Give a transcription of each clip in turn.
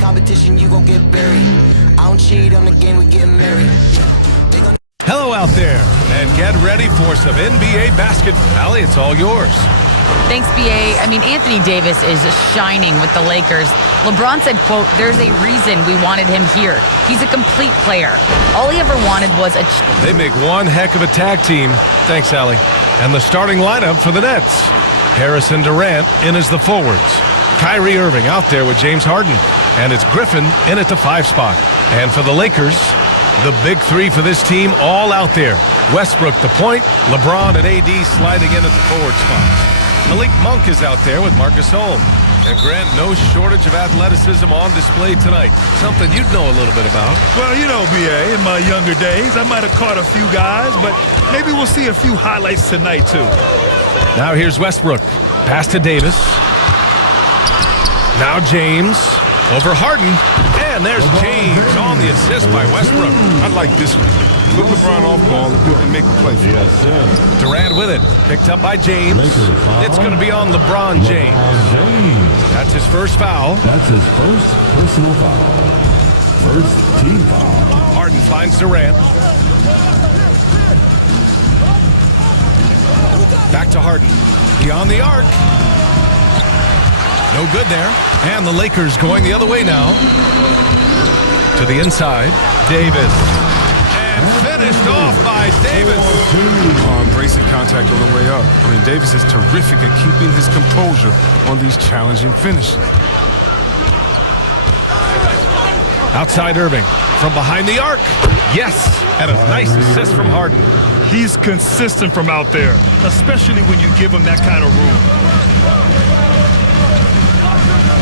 competition, you gon' get buried. I don't cheat on the game, we getting married. Hello out there, and get ready for some NBA basketball. Allie, it's all yours. Thanks, BA. I mean, Anthony Davis is shining with the Lakers. LeBron said, quote, "There's a reason we wanted him here. He's a complete player. All he ever wanted was a..." They make one heck of a tag team. Thanks, Allie. And the starting lineup for the Nets. Harrison Durant in as the forwards. Kyrie Irving out there with James Harden. And it's Griffin in at the 5 spot. And for the Lakers, the big three for this team all out there. Westbrook the point, LeBron and AD sliding in at the forward spot. Malik Monk is out there with Marc Gasol. And Grant, no shortage of athleticism on display tonight. Something you'd know a little bit about. Well, you know, BA, in my younger days, I might have caught a few guys, but maybe we'll see a few highlights tonight, too. Now here's Westbrook. Pass to Davis. Now James over Harden. And there's James on the assist by Westbrook. I like this one. Put LeBron off ball and make a play for Yes, sir. Durant with it. Picked up by James. It's going to be on LeBron James. That's his first foul. That's his first personal foul. First team foul. Harden finds Durant. Back to Harden. Beyond the arc. No good there. And the Lakers going the other way now. To the inside. Davis. And finished off by Davis. Embracing contact on the way up. I mean, Davis is terrific at keeping his composure on these challenging finishes. Outside Irving. From behind the arc. Yes. And a nice assist from Harden. He's consistent from out there, especially when you give him that kind of room.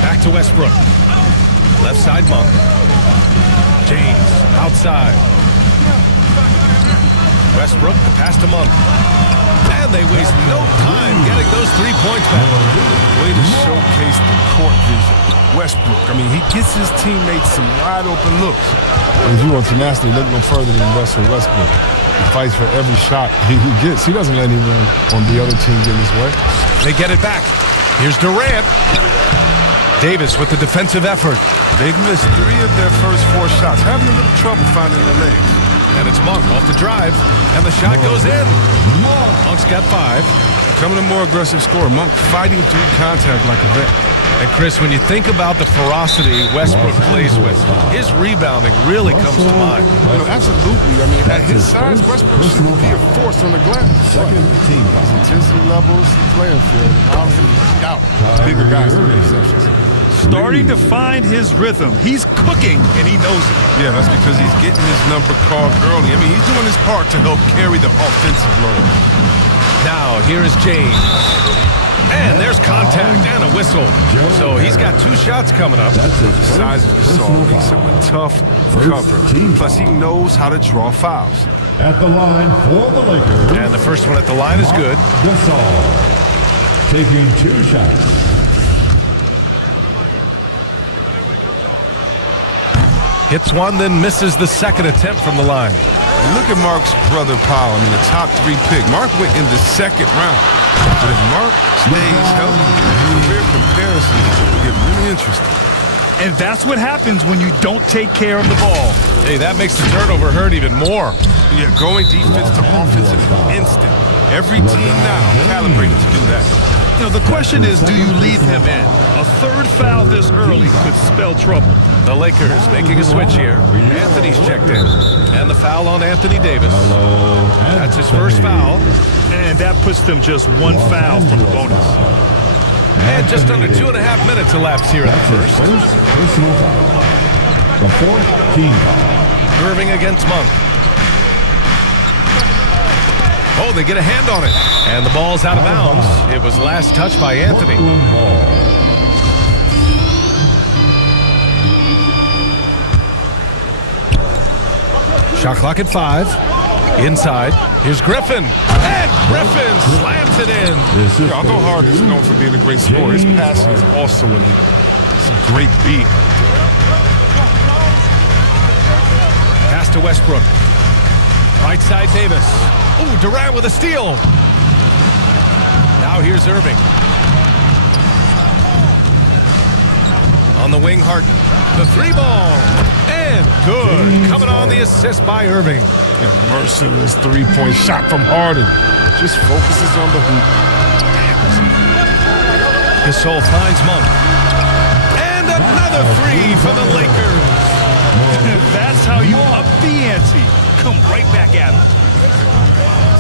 Back to Westbrook. Left side Monk. James outside. Westbrook, the pass to Monk. And they waste no time getting those 3 points back. Way to showcase the court vision. Westbrook, I mean, he gets his teammates some wide open looks. If you want tenacity, look no further than Russell Westbrook. He fights for every shot he gets. He doesn't let anyone on the other team get in his way. They get it back. Here's Durant. Davis with the defensive effort. They've missed 3 of their first 4 shots, having a little trouble finding their legs. And it's Monk off the drive. And the shot goes in. Monk's got 5. Becoming a more aggressive scorer. Monk fighting through contact like a vet. And Chris, when you think about the ferocity Westbrook plays with, his rebounding really comes to mind. You know, absolutely. I mean, at his size, Westbrook shouldn't be a force on the glass. Second team His foul. intensity levels, the playing field, allow him to beat out bigger guys in the exceptions. Starting to find his rhythm. He's cooking, and he knows it. Yeah, that's because he's getting his number called early. I mean, he's doing his part to help carry the offensive load. Now, here is James. And there's contact and a whistle. So he's got 2 shots coming up. That's his The size of Gasol makes him a tough cover. Plus, he knows how to draw fouls. At the line for the Lakers. And the first one at the line is good. Gasol. Taking 2 shots. Hits one, then misses the second attempt from the line. And look at Mark's brother Powell. I mean, the top 3 pick. Mark went in the 2nd round. But if Mark stays healthy, career comparisons will get really interesting. And that's what happens when you don't take care of the ball. Hey, that makes the turnover hurt even more. Yeah, going defense to offense in an instant. Every team now calibrated to do that. You know, the question is, do you leave him in? A 3rd foul this early could spell trouble. The Lakers making a switch here. Anthony's checked in. And the foul on Anthony Davis. That's his first foul. And that puts them just 1 foul from the bonus. And just under 2.5 minutes elapsed here in the first. First personal foul. The 4th team foul. Irving against Monk. Oh, they get a hand on it. And the ball's out of bounds. It was last touched by Anthony. Shot clock at 5. Inside. Here's Griffin. And Griffin slams it in. Yeah, although Harden is known for being a great scorer, his passing is also elite. It's a great beat. Pass to Westbrook. Right side Davis. Ooh, Durant with a steal. Now here's Irving. On the wing, Harden. The three ball. And good. Coming on the assist by Irving. Yeah, merciless three-point shot from Harden. Just focuses on the hoop. Gasol finds Monk. And another three for the Lakers. That's how you up the ante. Come right back at him.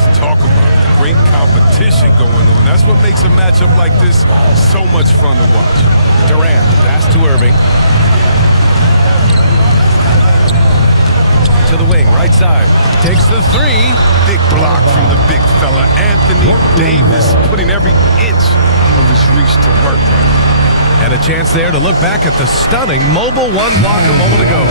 Let's talk about it. The great competition going on. That's what makes a matchup like this so much fun to watch. Durant, pass to Irving. To the wing, right side. Takes the three. Big block from the big fella, Anthony Davis, putting every inch of his reach to work. And a chance there to look back at the stunning mobile one block a moment ago.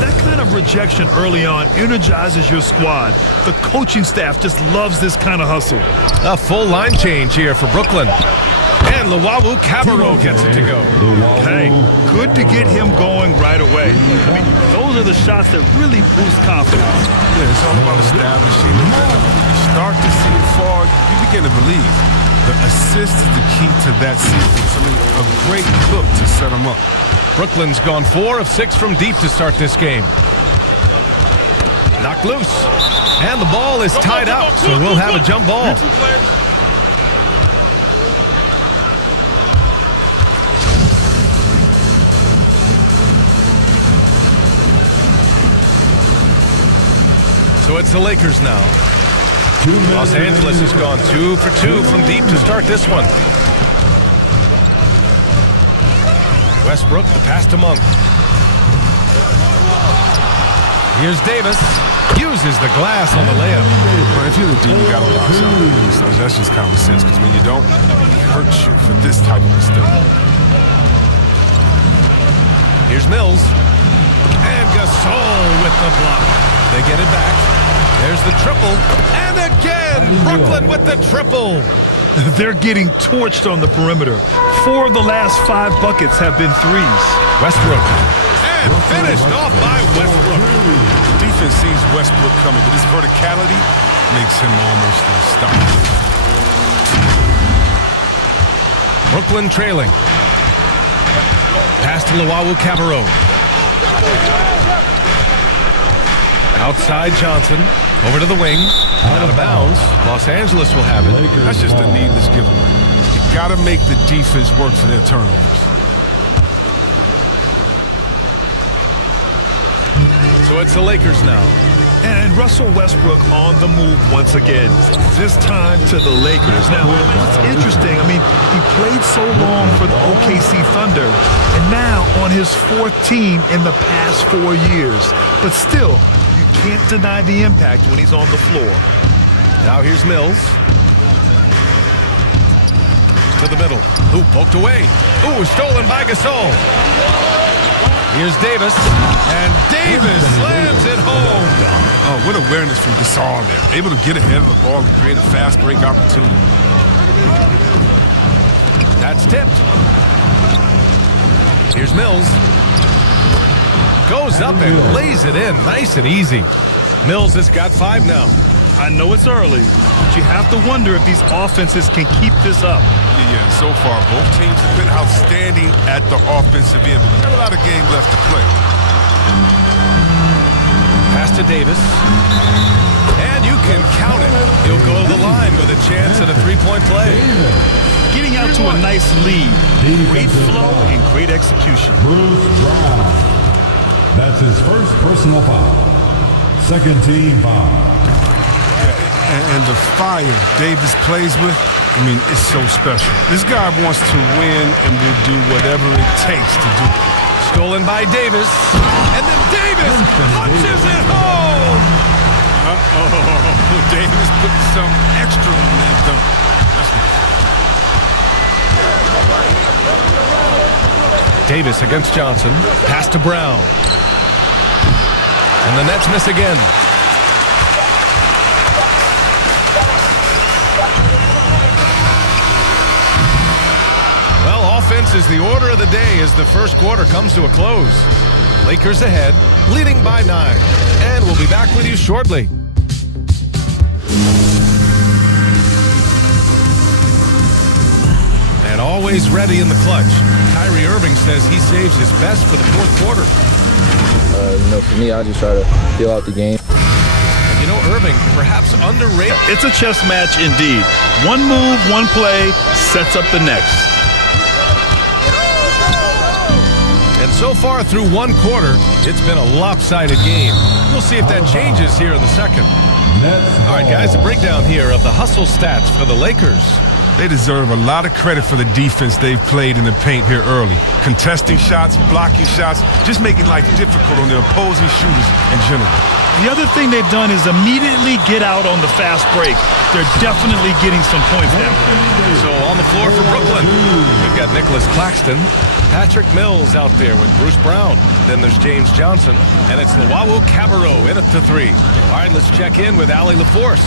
That kind of rejection early on energizes your squad. The coaching staff just loves this kind of hustle. A full line change here for Brooklyn. And Luwawu Cabarrot gets it to go. Hey, good to get him going right away. I mean, those are the shots that really boost confidence. Yeah, it's all about establishing the rhythm. You start to see it fall, you begin to believe. The assist is the key to that sequence. I mean, a great look to set them up. Brooklyn's gone 4 of 6 from deep to start this game. Knocked loose. And the ball is tied up, so we'll have a jump ball. So it's the Lakers now. Los Angeles has gone 2 for 2 from deep to start this one. Westbrook, the pass to Monk. Here's Davis. Uses the glass on the layup. Well, if you're the D, you got to box out. So that's just common sense, because when you don't, it hurts you for this type of mistake. Here's Mills. And Gasol with the block. They get it back. There's the triple. And again, Brooklyn with the triple. They're getting torched on the perimeter. 4 of the last 5 buckets have been threes. Westbrook. And finished off by Westbrook. The defense sees Westbrook coming, but his verticality makes him almost unstoppable. Brooklyn trailing. Pass to Luwawu Cabarrot. Outside Johnson. Over to the wing. Out of bounds. Los Angeles will have it. That's just a needless giveaway. You got to make the defense work for their turnovers. So it's the Lakers now. And Russell Westbrook on the move once again, this time to the Lakers. Now, what's interesting, I mean, he played so long for the OKC Thunder, and now on his 4th team in the past 4 years. But still, you can't deny the impact when he's on the floor. Now here's Mills. To the middle. Ooh, poked away. Ooh, stolen by Gasol. Here's Davis. And Davis slams it home. Oh, what awareness from Gasol there. Able to get ahead of the ball and create a fast break opportunity. That's tipped. Here's Mills. Goes up and lays it in. Nice and easy. Mills has got 5 now. I know it's early, but you have to wonder if these offenses can keep this up. Yeah, so far, both teams have been outstanding at the offensive end, but we've got a lot of game left to play. Pass to Davis. And you can count it. He'll go to the line with a chance at a 3-point play. Getting out to a nice lead. Great flow and great execution. Bruce Brown. That's his first personal foul. Second team foul. And the fire Davis plays with, I mean, it's so special. This guy wants to win and will do whatever it takes to do it. Stolen by Davis. And then Davis punches it home. Davis put some extra on that dunk. Davis against Johnson. Pass to Brown. And the Nets miss again. Well, offense is the order of the day as the first quarter comes to a close. Lakers ahead, leading by 9. And we'll be back with you shortly. And always ready in the clutch. Kyrie Irving says he saves his best for the fourth quarter. For me, I just try to feel out the game. You know, Irving, perhaps underrated. It's a chess match indeed. One move, one play sets up the next. And so far through one quarter, it's been a lopsided game. We'll see if that changes here in the second. All right, guys, a breakdown here of the hustle stats for the Lakers. They deserve a lot of credit for the defense they've played in the paint here early. Contesting shots, blocking shots, just making life difficult on the opposing shooters in general. The other thing they've done is immediately get out on the fast break. They're definitely getting some points that way. So on the floor for Brooklyn, we've got Nicholas Claxton, Patrick Mills out there with Bruce Brown. Then there's James Johnson, and it's Luau Cabarrot in at the three. All right, let's check in with Allie LaForce.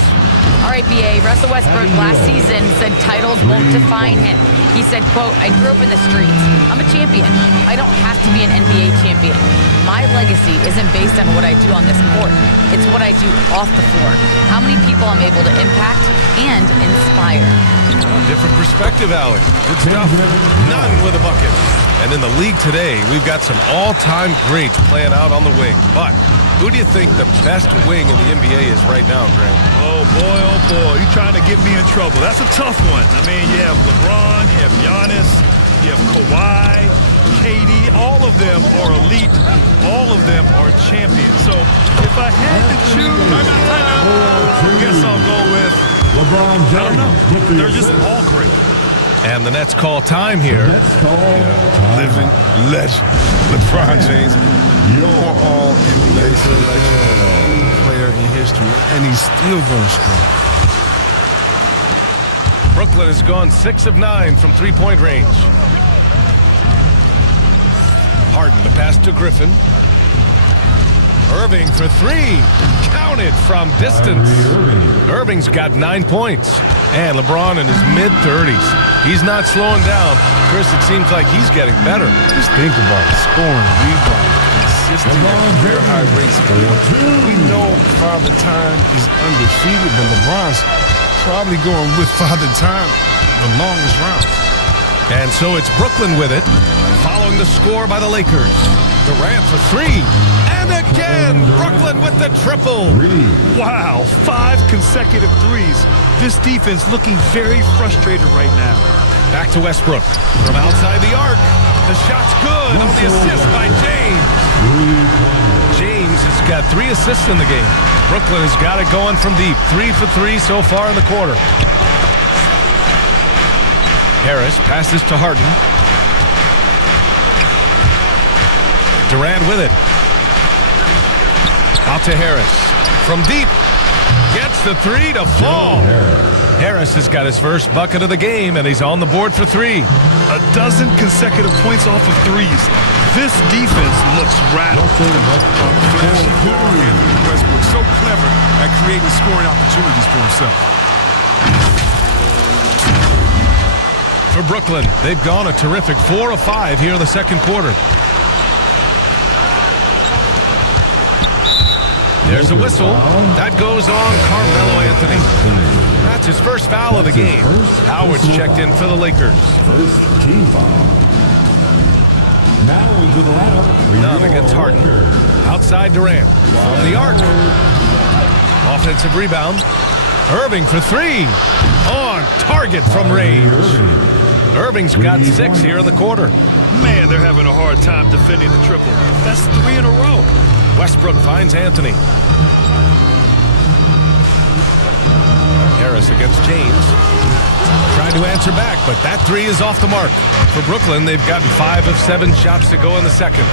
All right, BA, Russell Westbrook last season said titles won't define him. He said, quote, I grew up in the streets. I'm a champion. I don't have to be an NBA champion. My legacy isn't based on what I do on this court. It's what I do off the floor. How many people I'm able to impact and inspire. Different perspective, Allie. Good stuff. None with a bucket. And in the league today, we've got some all-time greats playing out on the wing. But who do you think the best wing in the NBA is right now, Grant? Oh, boy, you're trying to get me in trouble. That's a tough one. I mean, you have LeBron, you have Giannis, you have Kawhi, KD. All of them are elite. All of them are champions. So if I had to choose, I guess I'll go with LeBron James. I don't know. They're just all great. And the Nets call time here. Living legend. LeBron James, your all-NBA player in history, and he's still going strong. Brooklyn has gone 6 of 9 from three-point range. Harden, the pass to Griffin. Irving for three. Counted from distance. Irving's got 9 points. And LeBron in his mid-30s. He's not slowing down. Chris, it seems like he's getting better. Just think about it. Scoring, rebounding, consistent at very high rates. We know Father Time is undefeated, but LeBron's probably going with Father Time the longest round. And so it's Brooklyn with it, following the score by the Lakers. Durant for three. And again, Brooklyn with the triple. Wow, 5 consecutive threes. This defense looking very frustrated right now. Back to Westbrook from outside the arc. The shot's good on the assist by James. James has got 3 assists in the game. Brooklyn has got it going from deep. 3 for 3 so far in the quarter. Harris passes to Harden. Durant with it. Out to Harris. From deep. Gets the 3 to fall. Harris has got his first bucket of the game, and he's on the board for 3. 12 consecutive points off of threes. This defense looks rattled. Westbrook so clever at creating scoring opportunities for himself. For Brooklyn, they've gone a terrific 4 of 5 here in the second quarter. There's a whistle. That goes on Carmelo Anthony. That's his first foul of the game. Howard's checked in for the Lakers. First team foul. Now into the lineup. None against Harden. Outside Durant. From the arc. Offensive rebound. Irving for 3. On target from range. Irving's got 6 here in the quarter. Man, they're having a hard time defending the triple. That's 3 in a row. Westbrook finds Anthony. Harris against James. Tried to answer back, but that 3 is off the mark. For Brooklyn, they've gotten 5 of 7 shots to go in the second.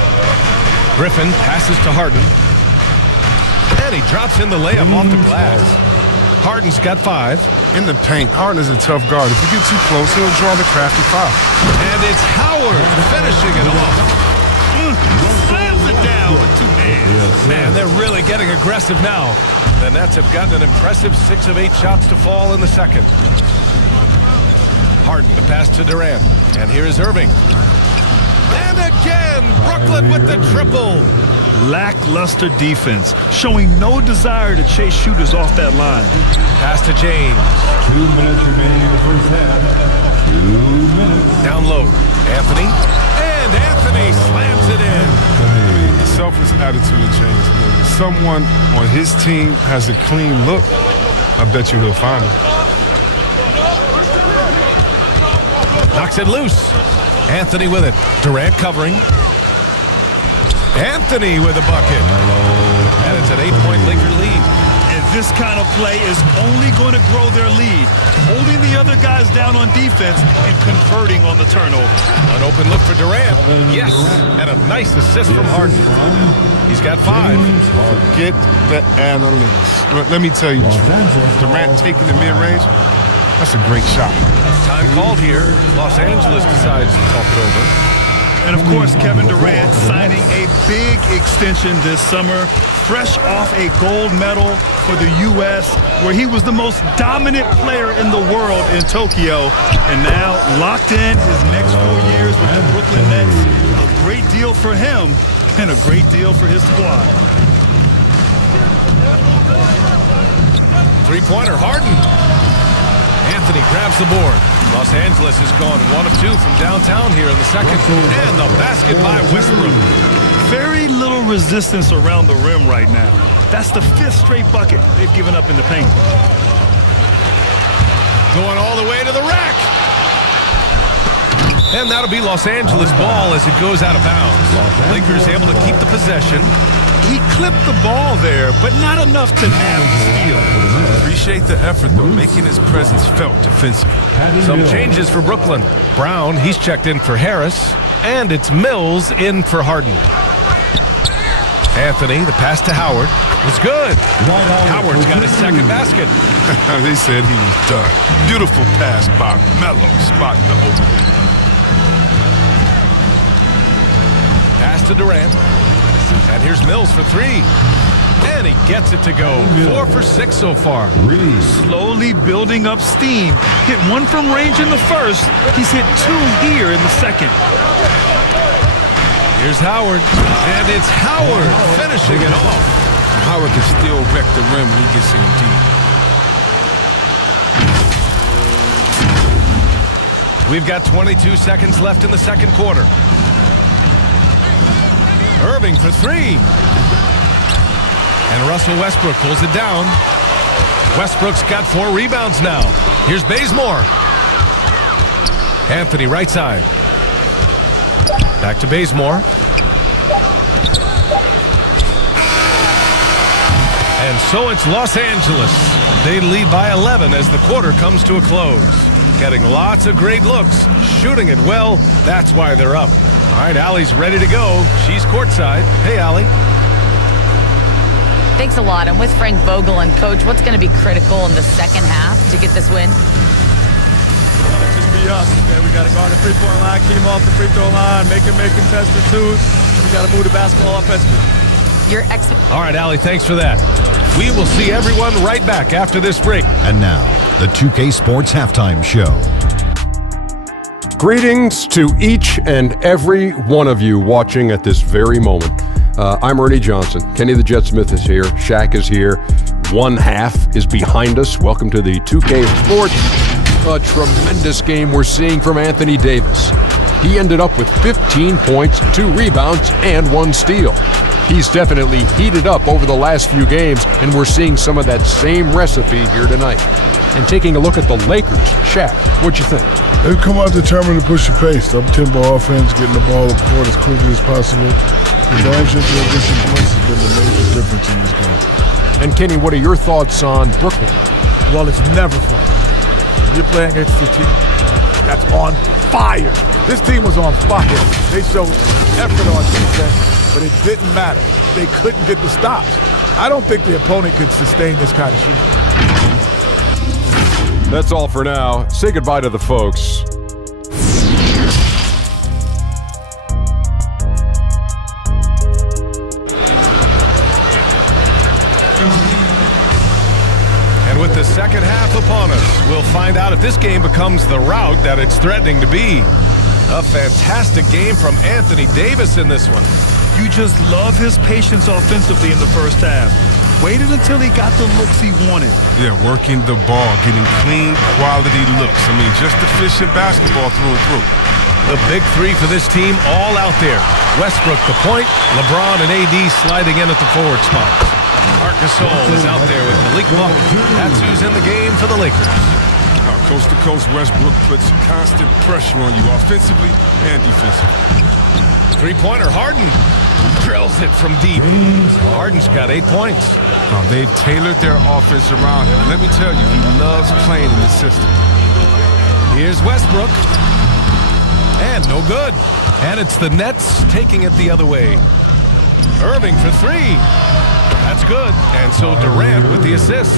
Griffin passes to Harden. And he drops in the layup off the glass. Harden's got 5. In the paint, Harden is a tough guard. If you get too close, he'll draw the crafty foul. And it's Howard finishing it off. Slams it down with 2 hands. Man, they're really getting aggressive now. The Nets have gotten an impressive 6 of 8 shots to fall in the second. Harden, the pass to Durant. And here's Irving. And again, Brooklyn with the triple. Lackluster defense, showing no desire to chase shooters off that line. Pass to James. 2 minutes remaining in the first half. 2 minutes. Down low. Anthony. And Anthony slams it in. The selfish attitude will change. If someone on his team has a clean look, I bet you he'll find it. Knocks it loose. Anthony with it. Durant covering. Anthony with a bucket. And it's an 8-point Laker lead. And this kind of play is only going to grow their lead, holding the other guys down on defense and converting on the turnover. An open look for Durant. Yes. And a nice assist from Harden. He's got 5. Forget the analytics. Let me tell you the truth. Durant taking the mid-range, that's a great shot. Time called here. Los Angeles decides to talk it over. And, of course, Kevin Durant signing a big extension this summer, fresh off a gold medal for the U.S., where he was the most dominant player in the world in Tokyo. And now locked in his next 4 years with the Brooklyn Nets. A great deal for him and a great deal for his squad. Three-pointer, Harden. Anthony grabs the board. Los Angeles has gone 1 of 2 from downtown here in the second. And the basket by Westbrook. Very little resistance around the rim right now. That's the 5th straight bucket they've given up in the paint. Going all the way to the rack. And that'll be Los Angeles ball as it goes out of bounds. Lakers able to keep the possession. He clipped the ball there, but not enough to nab the steal. Appreciate the effort, though, making his presence felt defensively. Some changes for Brooklyn. Brown, he's checked in for Harris. And it's Mills in for Harden. Anthony, the pass to Howard, was good. Howard's got his second basket. They said he was done. Beautiful pass by Melo, spotting the opening. Pass to Durant. And here's Mills for 3. And he gets it to go. 4 for 6 so far. Slowly building up steam. Hit 1 from range in the first. He's hit 2 here in the second. Here's Howard. And it's Howard finishing it off. Howard can still wreck the rim when he gets in deep. We've got 22 seconds left in the second quarter. Irving for 3. And Russell Westbrook pulls it down. Westbrook's got 4 rebounds now. Here's Bazemore. Anthony right side. Back to Bazemore. And so it's Los Angeles. They lead by 11 as the quarter comes to a close. Getting lots of great looks. Shooting it well. That's why they're up. All right, Allie's ready to go. She's courtside. Hey, Allie. Thanks a lot. I'm with Frank Vogel. And, Coach, what's going to be critical in the second half to get this win? Just be us. Okay? We got to guard the three-point line, keep him off the free throw line, make contested twos. We got to move the basketball offensively. All right, Allie, thanks for that. We will see everyone right back after this break. And now, the 2K Sports Halftime Show. Greetings to each and every one of you watching at this very moment. I'm Ernie Johnson. Kenny the Jet Smith is here. Shaq is here. One half is behind us. Welcome to the 2K Sports. A tremendous game we're seeing from Anthony Davis. He ended up with 15 points, 2 rebounds, and 1 steal. He's definitely heated up over the last few games, and we're seeing some of that same recipe here tonight. And taking a look at the Lakers, Shaq, what'd you think? They come out determined to push the pace. Up-tempo offense, getting the ball up court as quickly as possible. The danger to addition points has been the major difference in this game. And Kenny, what are your thoughts on Brooklyn? Well, it's never fun. When you're playing against a team that's on fire. This team was on fire. They showed effort on defense, but it didn't matter. They couldn't get the stops. I don't think the opponent could sustain this kind of shooting. That's all for now. Say goodbye to the folks. And with the second half upon us, we'll find out if this game becomes the rout that it's threatening to be. A fantastic game from Anthony Davis in this one. You just love his patience offensively in the first half. Waited until he got the looks he wanted. Yeah, working the ball, getting clean, quality looks. I mean, just efficient basketball through and through. The big three for this team all out there. Westbrook the point, LeBron and AD sliding in at the forward spots. Marc Gasol is out there with Malik Monk. That's who's in the game for the Lakers. Coast to coast, Westbrook puts constant pressure on you offensively and defensively. Three-pointer, Harden drills it from deep. Harden's got 8 points. They've tailored their offense around him. And let me tell you, he loves playing in this system. Here's Westbrook. And no good. And it's the Nets taking it the other way. Irving for three. That's good. And so Durant with the assist.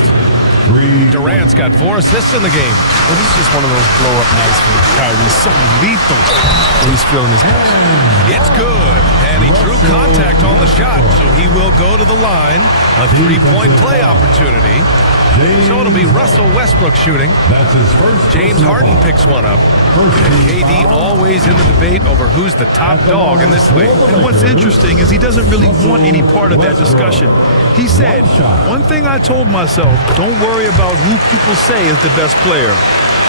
Durant's got 4 assists in the game. Well, this is just one of those blow-up nights for Kyrie. So lethal when he's feeling his best. It's good. And he drew contact on the shot, so he will go to the line. A 3-point play opportunity. So it'll be Russell Westbrook shooting. That's his first. James Harden picks one up. And KD always in the debate over who's the top dog in this league. And what's interesting is he doesn't really want any part of that discussion. He said, one thing I told myself, don't worry about who people say is the best player.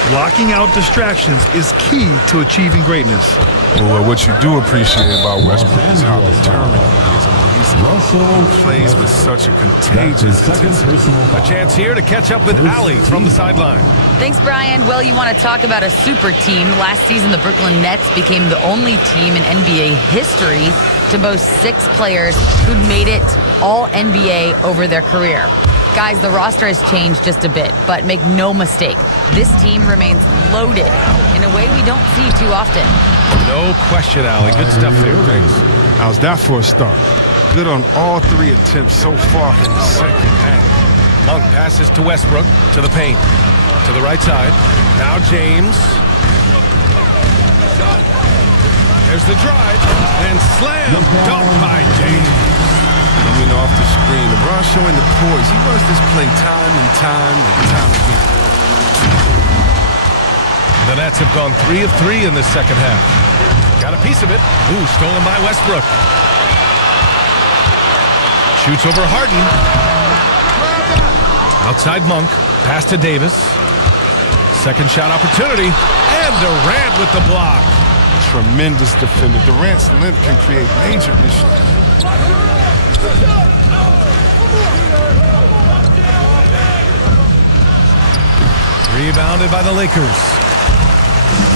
Blocking out distractions is key to achieving greatness. Well, what you do appreciate about Westbrook is how determined he is. He plays with such a contagious intensity. A chance here to catch up with Allie from the sideline. Thanks, Brian. Well, you want to talk about a super team. Last season, the Brooklyn Nets became the only team in NBA history to boast 6 players who'd made it all NBA over their career. Guys, the roster has changed just a bit, but make no mistake, this team remains loaded in a way we don't see too often. No question, Allie. Good stuff there. Thanks. How's that for a start? Good on all 3 attempts so far in the second half. Monk passes to Westbrook, to the paint, to the right side. Now James. There's the drive, and slam dunk by James. Coming off the screen, LeBron showing the poise. He runs this play time and time again. The Nets have gone 3 of 3 in this second half. Got a piece of it. Ooh, stolen by Westbrook. Shoots over Harden. Outside Monk. Pass to Davis. Second shot opportunity. And Durant with the block. Tremendous defender. Durant's length can create major issues. Rebounded by the Lakers.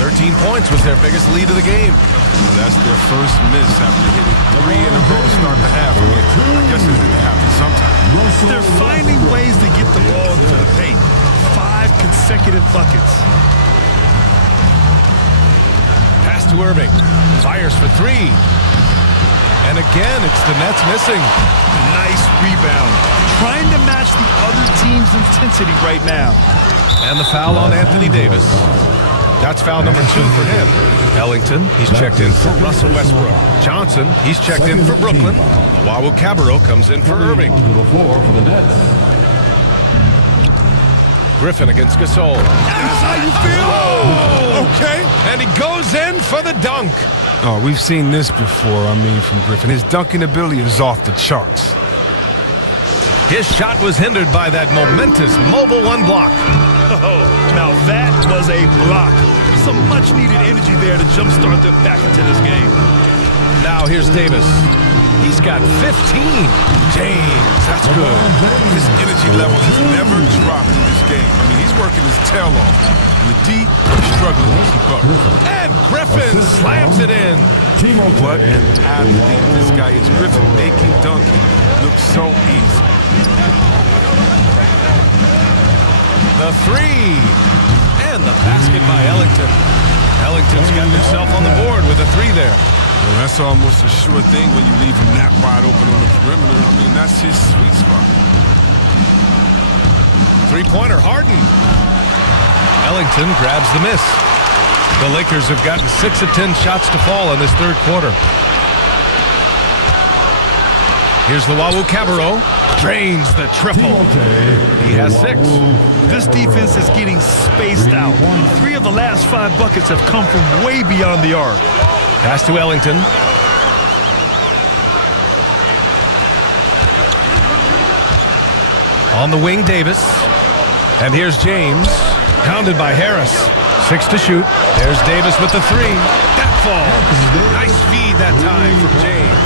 13 points was their biggest lead of the game. Well, that's their first miss after hitting 3 in a row to start the half. I guess it didn't happen sometime. They're finding ways to get the ball to the paint. 5 consecutive buckets. Pass to Irving. Fires for 3. And again, it's the Nets missing. Nice rebound. Trying to match the other team's intensity right now. And the foul on Anthony Davis. That's foul number 2 for him. Ellington, he's checked in for Russell Westbrook. Johnson, he's checked in for Brooklyn. Wawu Cabarro comes in for Irving. Onto the floor for the Nets. Griffin against Gasol. That's how you feel? Oh! Okay. And he goes in for the dunk. Oh, we've seen this before, from Griffin. His dunking ability is off the charts. His shot was hindered by that momentous mobile 1 block. Oh, now that was a block. Some much-needed energy there to jumpstart them back into this game. Now here's Davis. He's got 15. James, that's good. His energy level has never dropped in this game. He's working his tail off. And the D is struggling to keep up. And Griffin slams it in. What an athlete this guy is. Griffin making dunking look so easy. The 3. And the basket by Ellington. Ellington's got himself on the board with a 3 there. Well, that's almost a sure thing when you leave him that wide open on the perimeter. That's his sweet spot. 3-pointer, Harden. Ellington grabs the miss. The Lakers have gotten 6 of 10 shots to fall in this third quarter. Here's the Wawu Cabarro. Drains the triple. He has 6. This defense is getting spaced out. 3 of the last 5 buckets have come from way beyond the arc. Pass to Ellington. On the wing, Davis. And here's James. Pounded by Harris. 6 to shoot. There's Davis with the 3. That falls. Nice feed that time from James.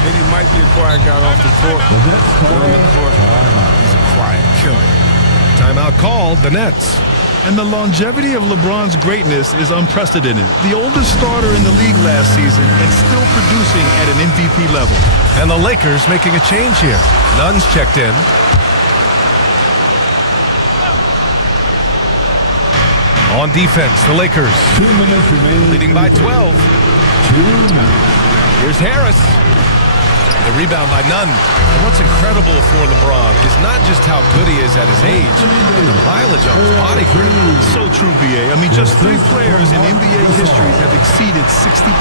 And he might be a quiet guy off the court. But on the court, he's a quiet killer. Timeout called, the Nets. And the longevity of LeBron's greatness is unprecedented. The oldest starter in the league last season and still producing at an MVP level. And the Lakers making a change here. Nunn's checked in. On defense, the Lakers 2 minutes remaining. leading by 12. 2 minutes. Here's Harris. The rebound by Nunn. And what's incredible for LeBron is not just how good he is at his age, but the mileage on his body grip. So true, BA. I mean, just 3 players in NBA history have exceeded 60,000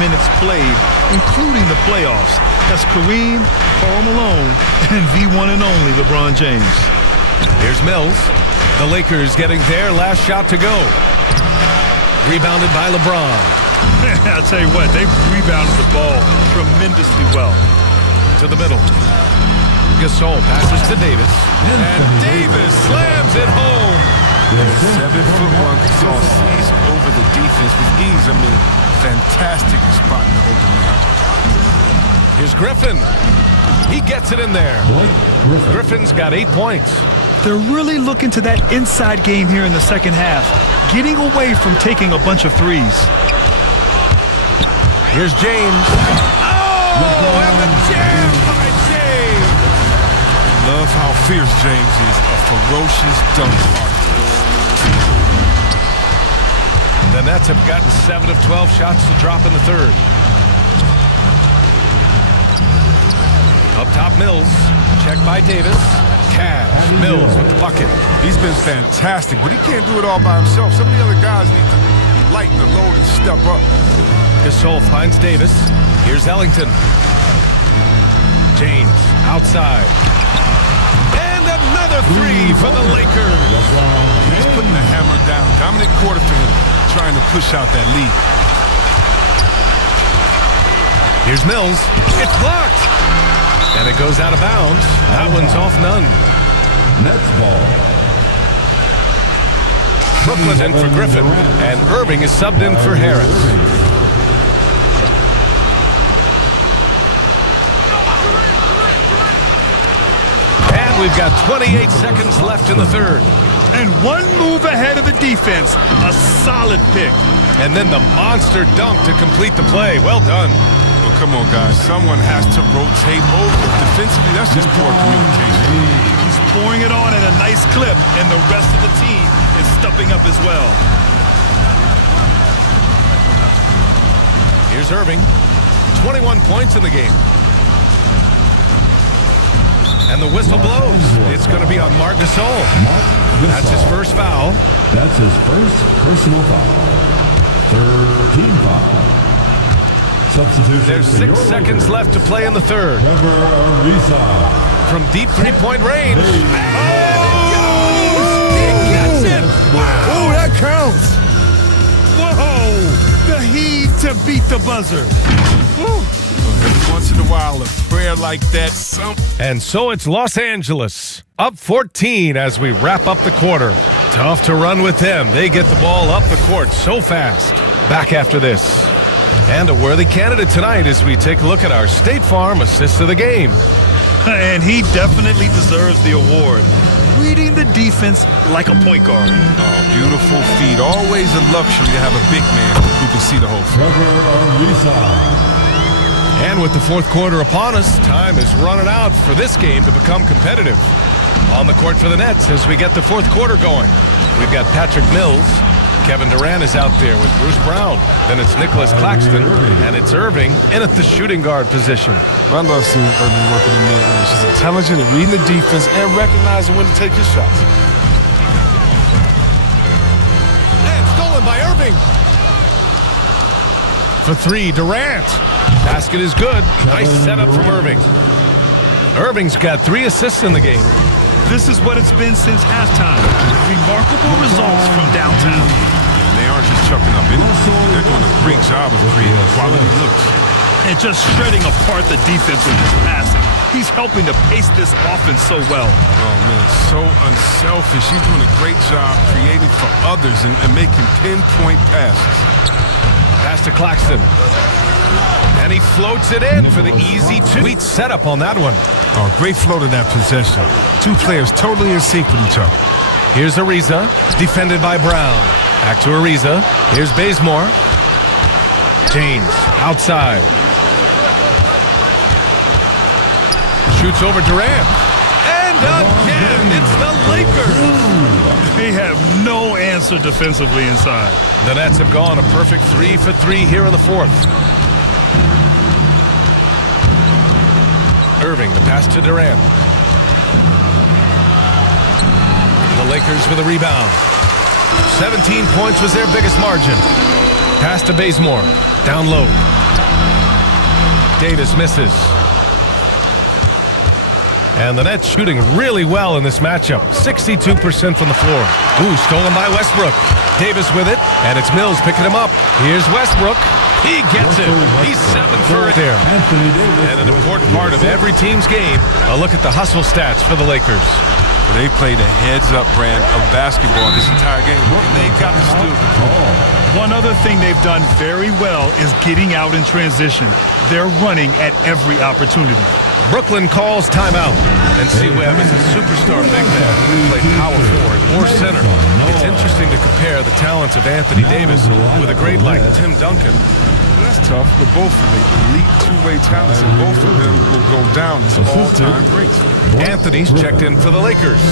minutes played, including the playoffs. That's Kareem, Karl Malone, and the one and only LeBron James. Here's Mills. The Lakers getting their last shot to go. Rebounded by LeBron. I'll tell you what, they've rebounded the ball tremendously well. To the middle. Gasol passes to Davis. And Davis slams it home. 7'1" Gasol sees over the defense with ease. I mean, fantastic spot in the open man. Here's Griffin. He gets it in there. Griffin's got 8 points. They're really looking to that inside game here in the second half, getting away from taking a bunch of threes. Here's James. Oh, and the jam by James. Love how fierce James is. A ferocious dunk artist. The Nets have gotten 7 of 12 shots to drop in the third. Up top, Mills. Check by Davis. Cash. Mills with the bucket. He's been fantastic, but he can't do it all by himself. Some of the other guys need to lighten the load and step up. Gasol finds Davis. Here's Ellington. James outside. And another 3 for the Lakers. He's putting the hammer down. Dominant quarter for him, trying to push out that lead. Here's Mills. It's blocked. And it goes out of bounds. That one's off Nunn. Nets ball. Brooklyn in for Griffin. And Irving is subbed in for Harris. We've got 28 seconds left in the third. And 1 move ahead of the defense. A solid pick. And then the monster dunk to complete the play. Well done. Well, come on, guys. Someone has to rotate over. Defensively, that's just poor communication. He's pouring it on at a nice clip, and the rest of the team is stepping up as well. Here's Irving. 21 points in the game. And the whistle blows. It's going to be on Marc Gasol. That's his first foul. That's his first personal foul. 3rd team foul. Substitution. There's 6 seconds left to play in the third. From deep 3-point range. Oh! He gets it! Wow. Oh, that counts! Whoa! The heave to beat the buzzer. Woo. Every once in a while, a prayer like that. And so it's Los Angeles, up 14 as we wrap up the quarter. Tough to run with them. They get the ball up the court so fast. Back after this. And a worthy candidate tonight as we take a look at our State Farm Assist of the Game. And he definitely deserves the award. Reading the defense like a point guard. Oh, beautiful feed. Always a luxury to have a big man who can see the whole field. And with the fourth quarter upon us, time is running out for this game to become competitive. On the court for the Nets as we get the fourth quarter going. We've got Patrick Mills. Kevin Durant is out there with Bruce Brown. Then it's Nicholas Claxton. And it's Irving in at the shooting guard position. I love seeing Irving working in there. She's intelligent at reading the defense and recognizing when to take his shots. And stolen by Irving. For 3, Durant. Basket is good. Nice setup from Irving. Irving's got 3 assists in the game. This is what it's been since halftime. Remarkable results from downtown. And they aren't just chucking up anything. They're doing a great job of creating quality looks. And just shredding apart the defense with his passing. He's helping to pace this offense so well. Oh, man, so unselfish. He's doing a great job creating for others and making pinpoint passes. Pass to Claxton. And he floats it in for the easy two. Sweet setup on that one. Oh, great flow to that possession. Two players totally in sync with each other. Here's Ariza, defended by Brown. Back to Ariza. Here's Bazemore. James, outside. Shoots over Durant. And again, it's the Lakers. They have no answer defensively inside. The Nets have gone a perfect 3 for 3 here in the fourth. Irving, the pass to Durant. The Lakers with a rebound. 17 points was their biggest margin. Pass to Bazemore. Down low. Davis misses. And the Nets shooting really well in this matchup. 62% from the floor. Ooh, stolen by Westbrook. Davis with it, and it's Mills picking him up. Here's Westbrook. He gets it. He's 7 for it there. And an important part of every team's game, a look at the hustle stats for the Lakers. They played a heads-up brand of basketball this entire game. They've got the steal control. One other thing they've done very well is getting out in transition. They're running at every opportunity. Brooklyn calls timeout. And C. Webb is a superstar big man who can play power forward or center. It's interesting to compare the talents of Anthony Davis with a great like Tim Duncan. That's tough, but both of them elite two-way talents, and both of them will go down as all-time greats. Anthony's checked in for the Lakers.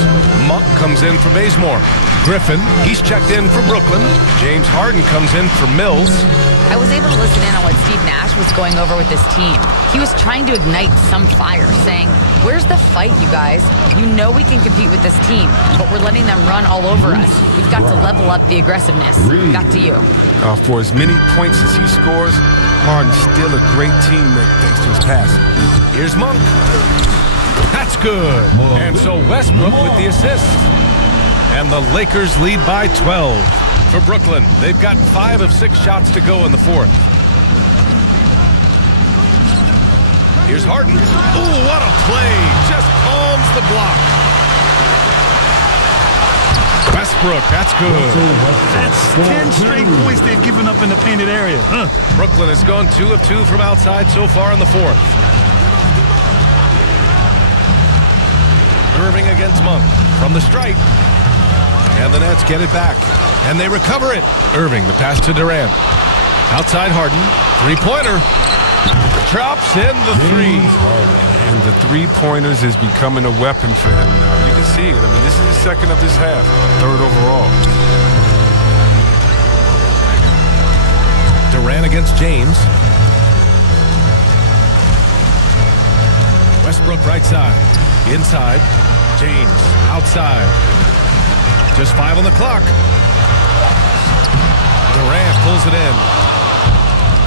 Monk comes in for Bazemore. Griffin, he's checked in for Brooklyn. James Harden comes in for Mills. I was able to listen in on what Steve Nash was going over with this team. He was trying to ignite some fire, saying, "Where's the fight, you guys? You know we can compete with this team, but we're letting them run all over us. We've got to level up the aggressiveness." Back to you. For as many points as he scores, Harden's still a great teammate thanks to his passing. Here's Monk. That's good. And so Westbrook with the assist. And the Lakers lead by 12. For Brooklyn, they've got 5 of 6 shots to go in the fourth. Here's Harden. Ooh, what a play. Just palms the block. Westbrook, that's good. That's 10 straight points they've given up in the painted area. Brooklyn has gone 2 of 2 from outside so far in the fourth. Irving against Monk from the stripe. And the Nets get it back. And they recover it. Irving, the pass to Durant. Outside Harden. Three-pointer. Drops in the three. And the three-pointers is becoming a weapon for him now. You can see it. I mean, this is the second of this half. Third overall. Durant against James. Westbrook right side. Inside. James outside. Just 5 on the clock. Durant pulls it in.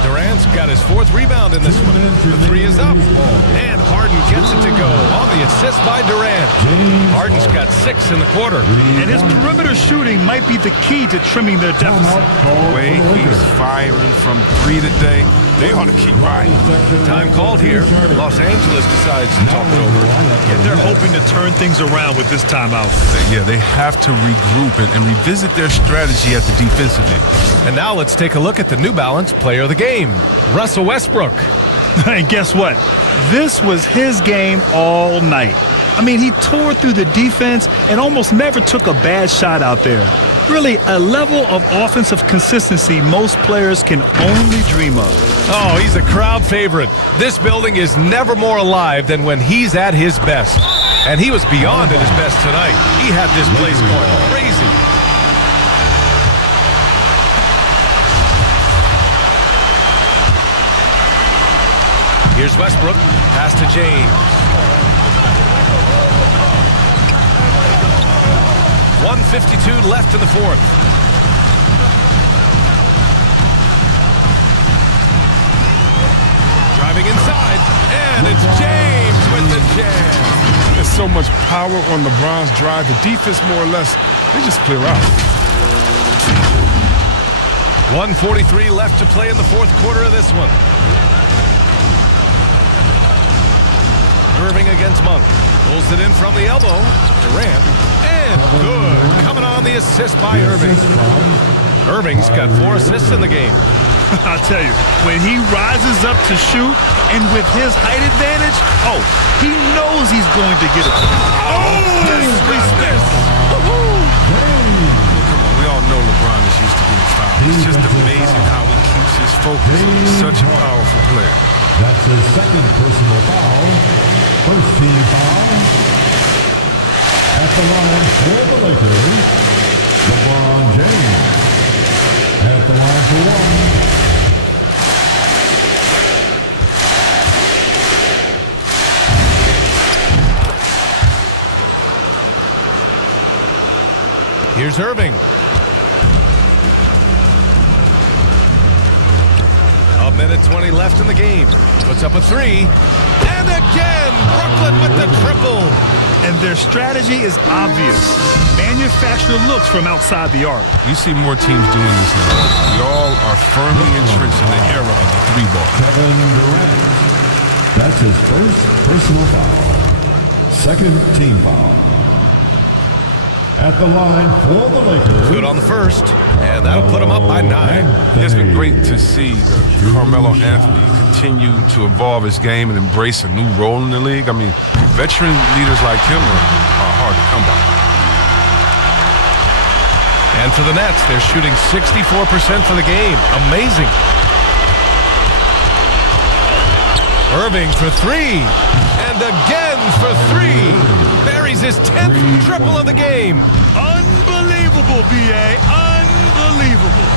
Durant's got his 4th rebound in this one. The 3 is up. And Harden gets it to go on the assist by Durant. Harden's got 6 in the quarter. And his perimeter shooting might be the key to trimming their deficit. The way he's firing from 3 today, they ought to keep riding. Time called here. Los Angeles decides to talk it over. And they're hoping to turn things around with this timeout. Yeah, they have to regroup and revisit their strategy at the defensive end. And now let's take a look at the New Balance player of the game, Russell Westbrook. And guess what? This was his game all night. I mean, he tore through the defense and almost never took a bad shot out there. Really, a level of offensive consistency most players can only dream of. Oh, he's a crowd favorite. This building is never more alive than when he's at his best. And he was beyond at his best tonight. He had this place going crazy. Here's Westbrook. Pass to James. 1:52 left in the fourth. Driving inside, and it's James with the jam. There's so much power on LeBron's drive. The defense, more or less, they just clear out. 1:43 left to play in the fourth quarter of this one. Irving against Monk. Pulls it in from the elbow. Durant. And good. Coming on the assist by Irving. Irving's got 4 assists in the game. I'll tell you, when he rises up to shoot, and with his height advantage, he knows he's going to get it. Disrespect. Come on, we all know LeBron is used to getting fouled. It's just amazing how he keeps his focus. He's such a powerful player. That's his second personal foul. First team foul. At the line for the Lakers, LeBron James. At the line for 1. Here's Irving. A minute 20 left in the game. Puts up a 3. And again, Brooklyn with the triple. And their strategy is obvious. Manufacture looks from outside the arc. You see more teams doing this now. We all are firmly entrenched in the era of the 3-ball. Kevin Durant. That's his first personal foul. Second team foul. At the line for the Lakers. Good on the first, and that'll put him up by 9. It's been great to see Carmelo Anthony continue to evolve his game and embrace a new role in the league. I mean, veteran leaders like him are hard to come by. And for the Nets, they're shooting 64% for the game. Amazing. Irving for 3. And again for 3. Buries his 10th triple of the game. Unbelievable, B.A. Unbelievable.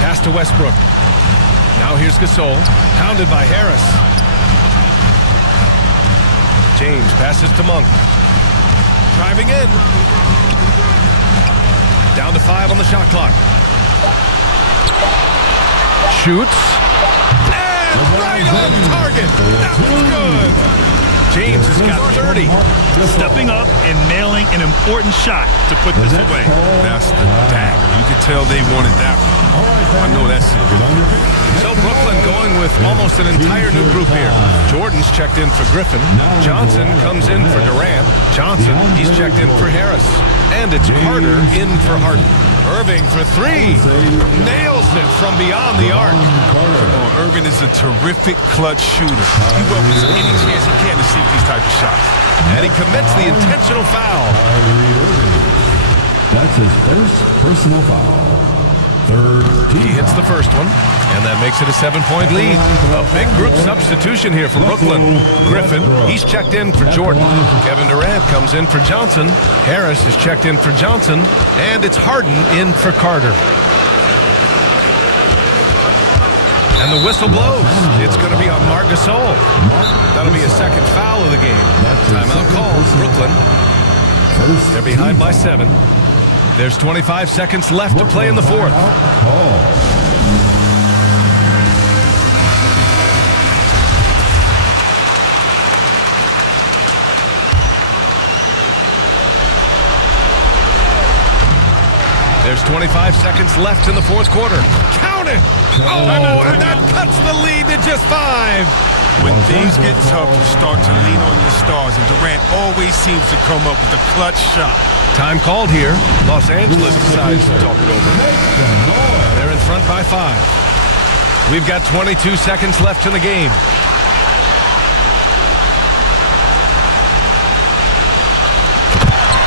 Pass to Westbrook. Now here's Gasol. Pounded by Harris. James passes to Monk. Driving in. Down to 5 on the shot clock. Shoots. Right on target. That was good. James has got 30. Stepping up and nailing an important shot to put this away. That's the dagger. You could tell they wanted that one. I know that's it. So Brooklyn going with almost an entire new group here. Jordan's checked in for Griffin. Johnson comes in for Durant. Johnson, he's checked in for Harris. And it's Carter in for Harden. Irving for 3. Nails it from beyond the arc. Irving is a terrific clutch shooter. He welcomes any chance he can to see these type of shots. And he commits the intentional foul. That's his first personal foul. Third team. He hits the first one, and that makes it a 7-point lead. A big group substitution here for Brooklyn. Griffin, he's checked in for Jordan. Kevin Durant comes in for Johnson. Harris is checked in for Johnson. And it's Harden in for Carter. And the whistle blows. It's going to be on Marc Gasol. That'll be a second foul of the game. Timeout called, Brooklyn. They're behind by 7. There's 25 seconds left to play in the fourth. There's 25 seconds left in the fourth quarter. Count it! Oh, and that cuts the lead to just 5. When things get tough, you start to lean on your stars, and Durant always seems to come up with a clutch shot. Time called here. Los Angeles decides to talk it over. They're in front by 5. We've got 22 seconds left in the game.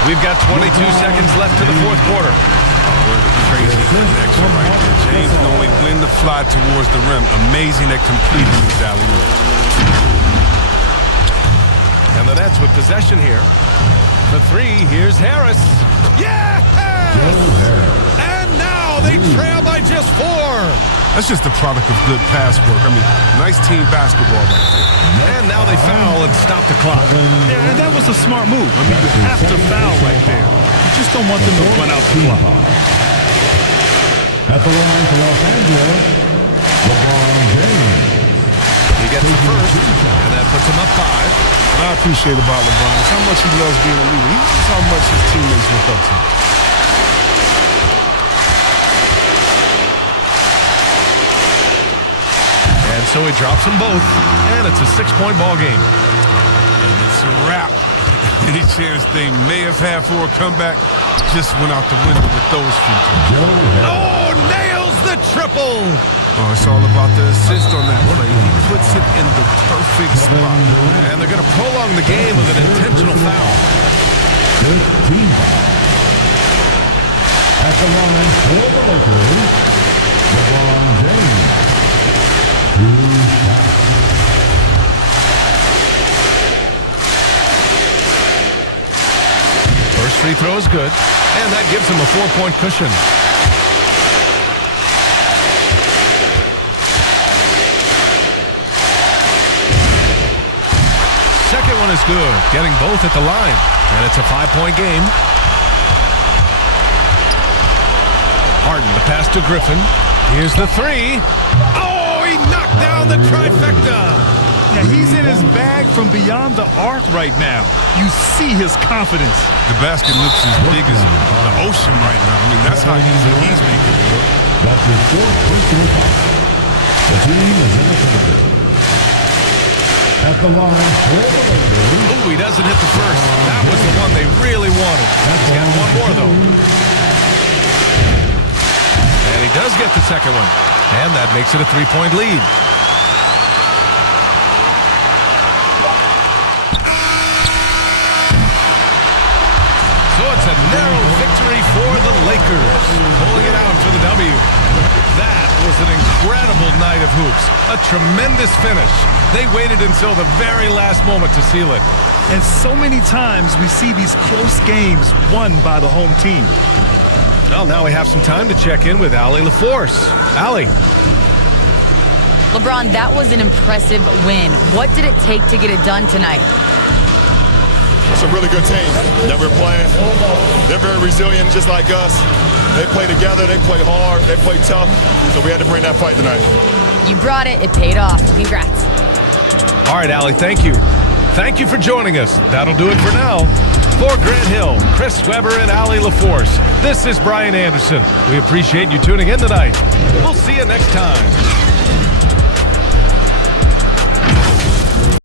We've got 22 seconds left in the fourth quarter. Crazy connection right there. James knowing when to fly towards the rim. Amazing that completed these alley-oops. And the Nets with possession here. For 3, here's Harris. Yes! And now they trail by just 4. That's just the product of good pass work. I mean, nice team basketball right there. And now they foul and stop the clock. Yeah, and that was a smart move. I mean, you have to foul right there. You just don't want them to run out the clock. At the line for Los Angeles, LeBron James. He gets the first, and that puts him up 5. What I appreciate about LeBron is how much he loves being a leader. He knows how much his teammates look up to him. And so he drops them both, and it's a 6-point ball game. And it's a wrap. Any chance they may have had for a comeback just went out the window with those free throws. Oh, nails the triple! Oh, it's all about the assist on that play. He puts it in the perfect spot. And they're going to prolong the game with an intentional foul. 15 at the line for the Lakers, LeBron James. 2 shots. First free throw is good, and that gives him a 4-point cushion. Second one is good, getting both at the line, and it's a 5-point game. Harden, the pass to Griffin. Here's the three. Oh, he knocked down the trifecta. Yeah, he's in his bag from beyond the arc right now. You see his confidence. The basket looks as big as the ocean right now. I mean, that's how easy he's making it look. That's his fourth personal foul. The team is in the third. At the line for the Lakers. Ooh, he doesn't hit the first. That was the one they really wanted. He's got one more, though. And he does get the second one. And that makes it a 3-point lead. So it's a narrow victory for the Lakers, pulling it out for the W. That was an incredible night of hoops. A tremendous finish. They waited until the very last moment to seal it. And so many times we see these close games won by the home team. Well, now we have some time to check in with Allie LaForce. Allie. LeBron, that was an impressive win. What did it take to get it done tonight? It's a really good team that we're playing. They're very resilient, just like us. They play together, they play hard, they play tough, so we had to bring that fight tonight. You brought it. It paid off. Congrats. All right, Allie, thank you. Thank you for joining us. That'll do it for now. For Grant Hill, Chris Webber, and Allie LaForce, this is Brian Anderson. We appreciate you tuning in tonight. We'll see you next time.